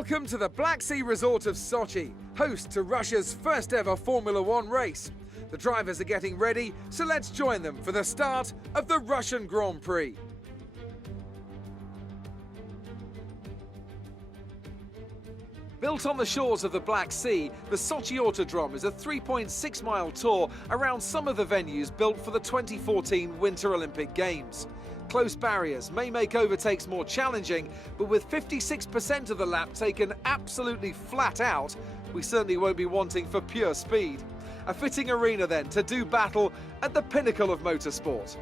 Welcome to the Black Sea resort of Sochi, host to Russia's first ever Formula One race. The drivers are getting ready, so let's join them for the start of the Russian Grand Prix. Built on the shores of the Black Sea, the Sochi Autodrome is a 3.6-mile tour around some of the venues built for the 2014 Winter Olympic Games. Close barriers may make overtakes more challenging, but with 56% of the lap taken absolutely flat out, we certainly won't be wanting for pure speed. A fitting arena then to do battle at the pinnacle of motorsport.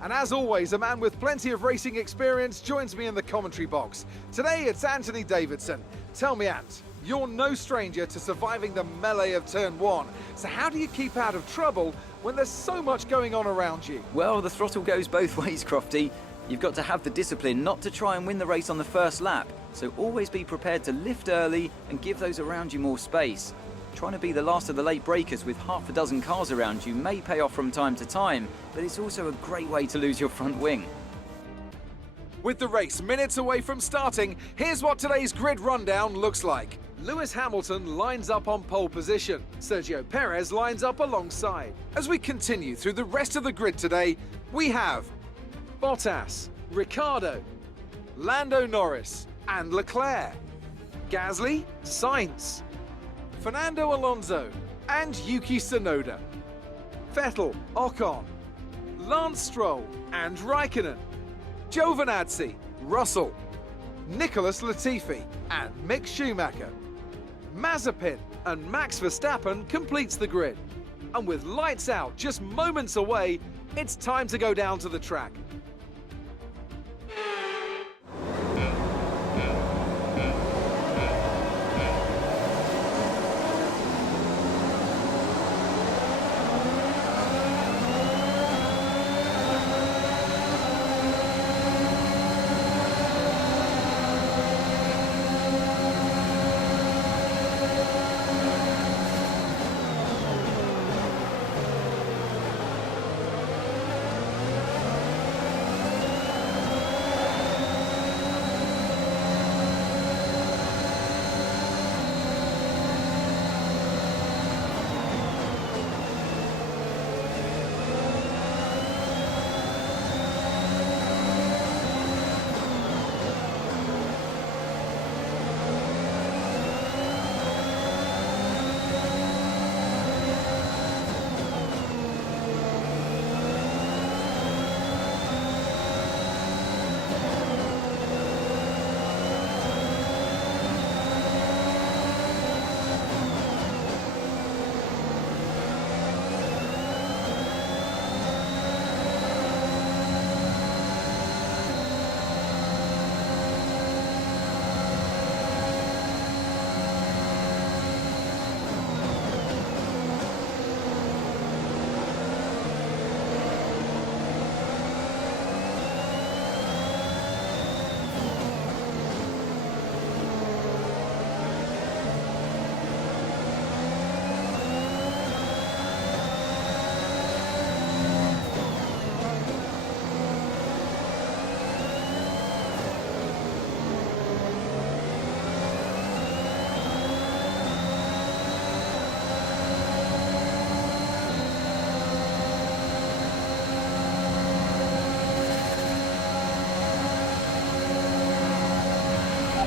And as always, a man with plenty of racing experience joins me in the commentary box. Today it's Anthony Davidson. Tell me, Ant, you're no stranger to surviving the melee of turn one. So how do you keep out of trouble when there's so much going on around you? Well, the throttle goes both ways, Crofty. You've got to have the discipline not to try and win the race on the first lap. So always be prepared to lift early and give those around you more space. Trying to be the last of the late breakers with half a dozen cars around you may pay off from time to time, but it's also a great way to lose your front wing. With the race minutes away from starting, here's what today's grid rundown looks like. Lewis Hamilton lines up on pole position. Sergio Perez lines up alongside. As we continue through the rest of the grid today, we have Bottas, Ricciardo, Lando Norris and Leclerc, Gasly, Sainz, Fernando Alonso and Yuki Tsunoda, Vettel, Ocon, Lance Stroll and Raikkonen, Giovinazzi, Russell, Nicholas Latifi and Mick Schumacher. Mazepin and Max Verstappen completes the grid. And with lights out just moments away, it's time to go down to the track.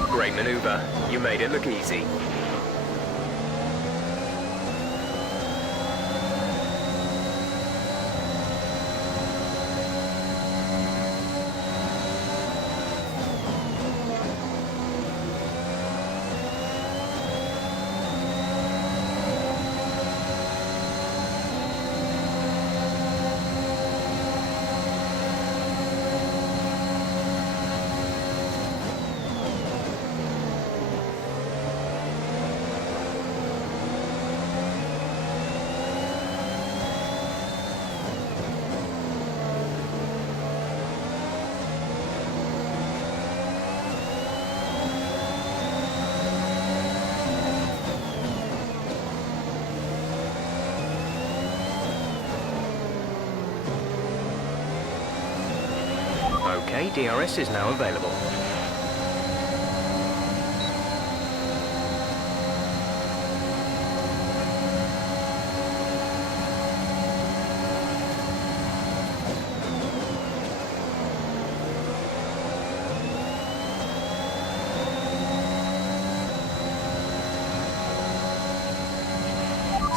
Great maneuver. You made it look easy. Okay, DRS is now available.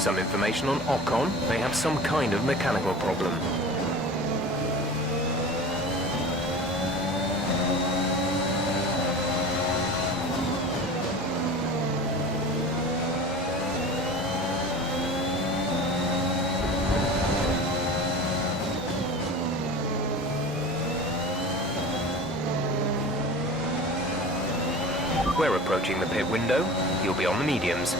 Some information on Ocon. They have some kind of mechanical problem. We're approaching the pit window. You'll be on the mediums.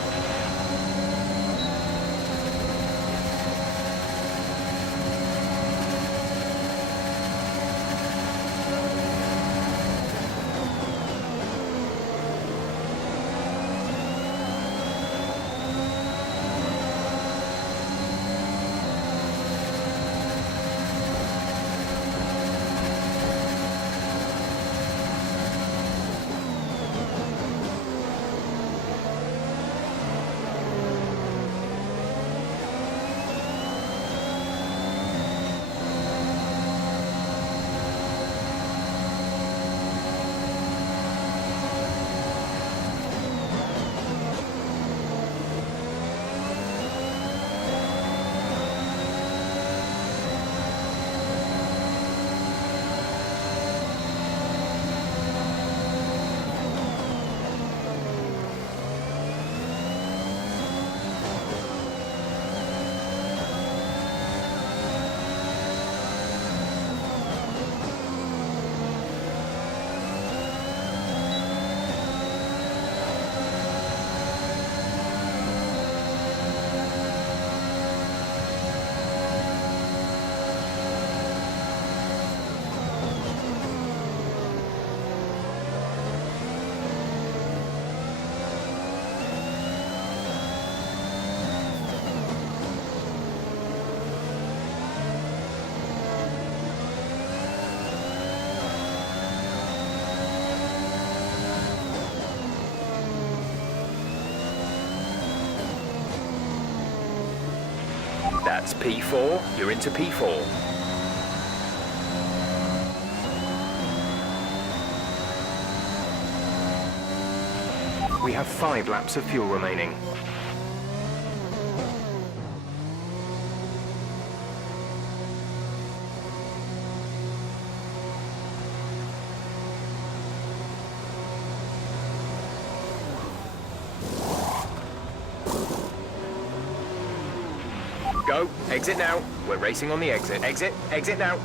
That's P4. You're into P4. We have 5 laps of fuel remaining. Go. Exit now. We're racing on the exit. Exit. Exit now.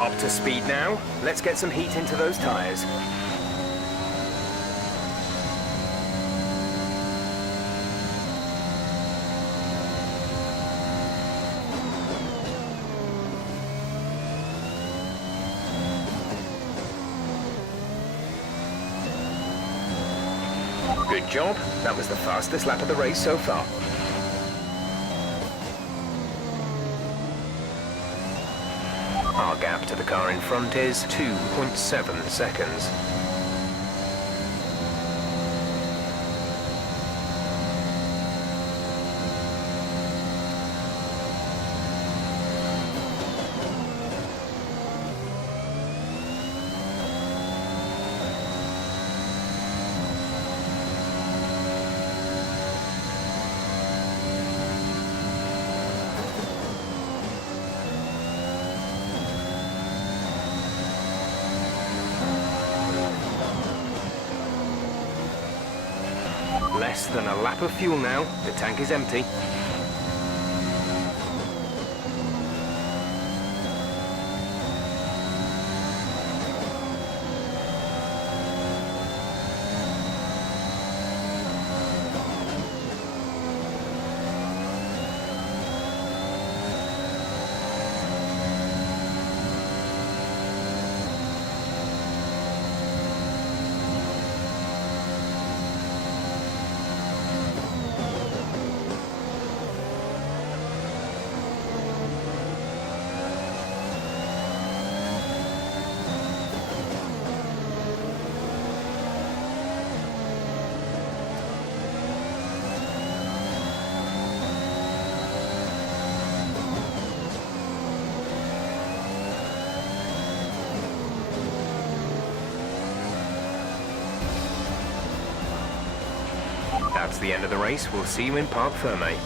Up to speed now. Let's get some heat into those tyres. Good job. That was the fastest lap of the race so far. Our gap to the car in front is 2.7 seconds. Less than a lap of fuel now. The tank is empty. That's the end of the race. We'll see you in Parc Fermé.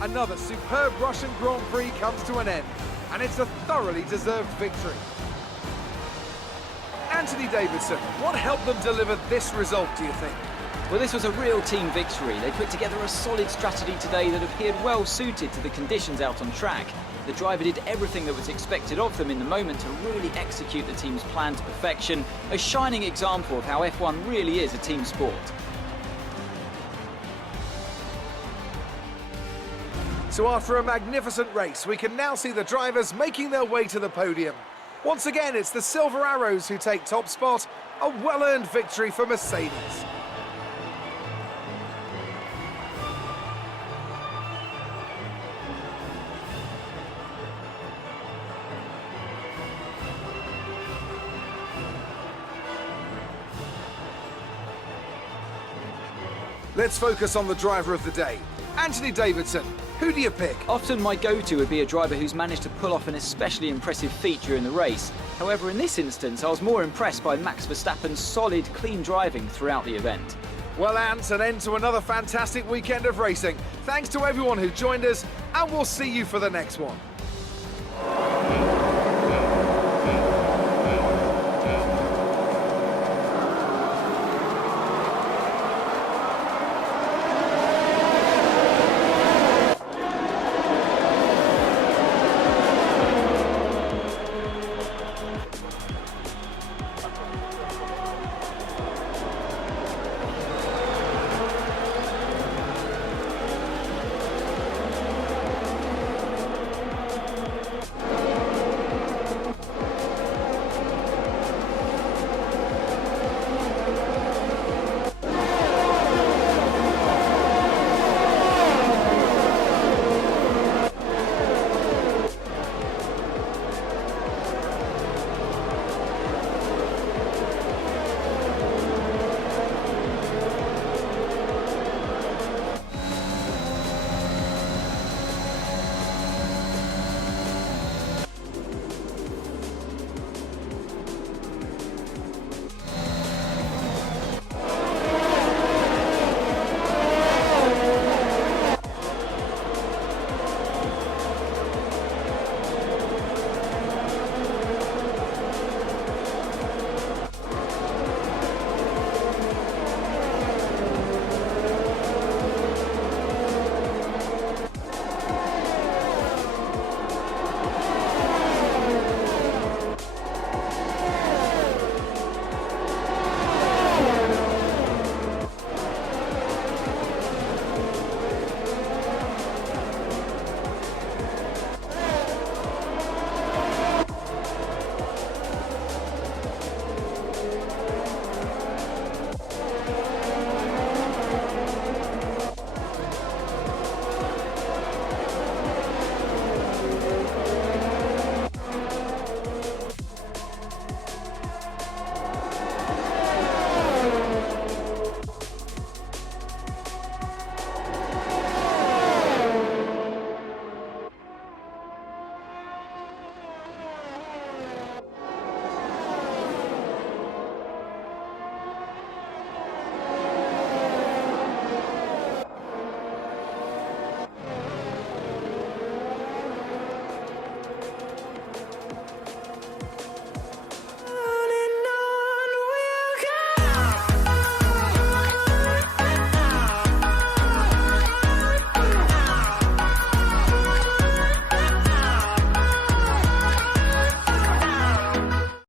Another superb Russian Grand Prix comes to an end, and it's a thoroughly deserved victory. Anthony Davidson, what helped them deliver this result, do you think? Well, this was a real team victory. They put together a solid strategy today that appeared well suited to the conditions out on track. The driver did everything that was expected of them in the moment to really execute the team's plan to perfection. A shining example of how F1 really is a team sport. So after a magnificent race, we can now see the drivers making their way to the podium. Once again, it's the Silver Arrows who take top spot, a well-earned victory for Mercedes. Let's focus on the driver of the day, Anthony Davidson. Who do you pick? Often my go-to would be a driver who's managed to pull off an especially impressive feat during the race. However, in this instance, I was more impressed by Max Verstappen's solid, clean driving throughout the event. Well, Ant, an end to another fantastic weekend of racing. Thanks to everyone who joined us, and we'll see you for the next one.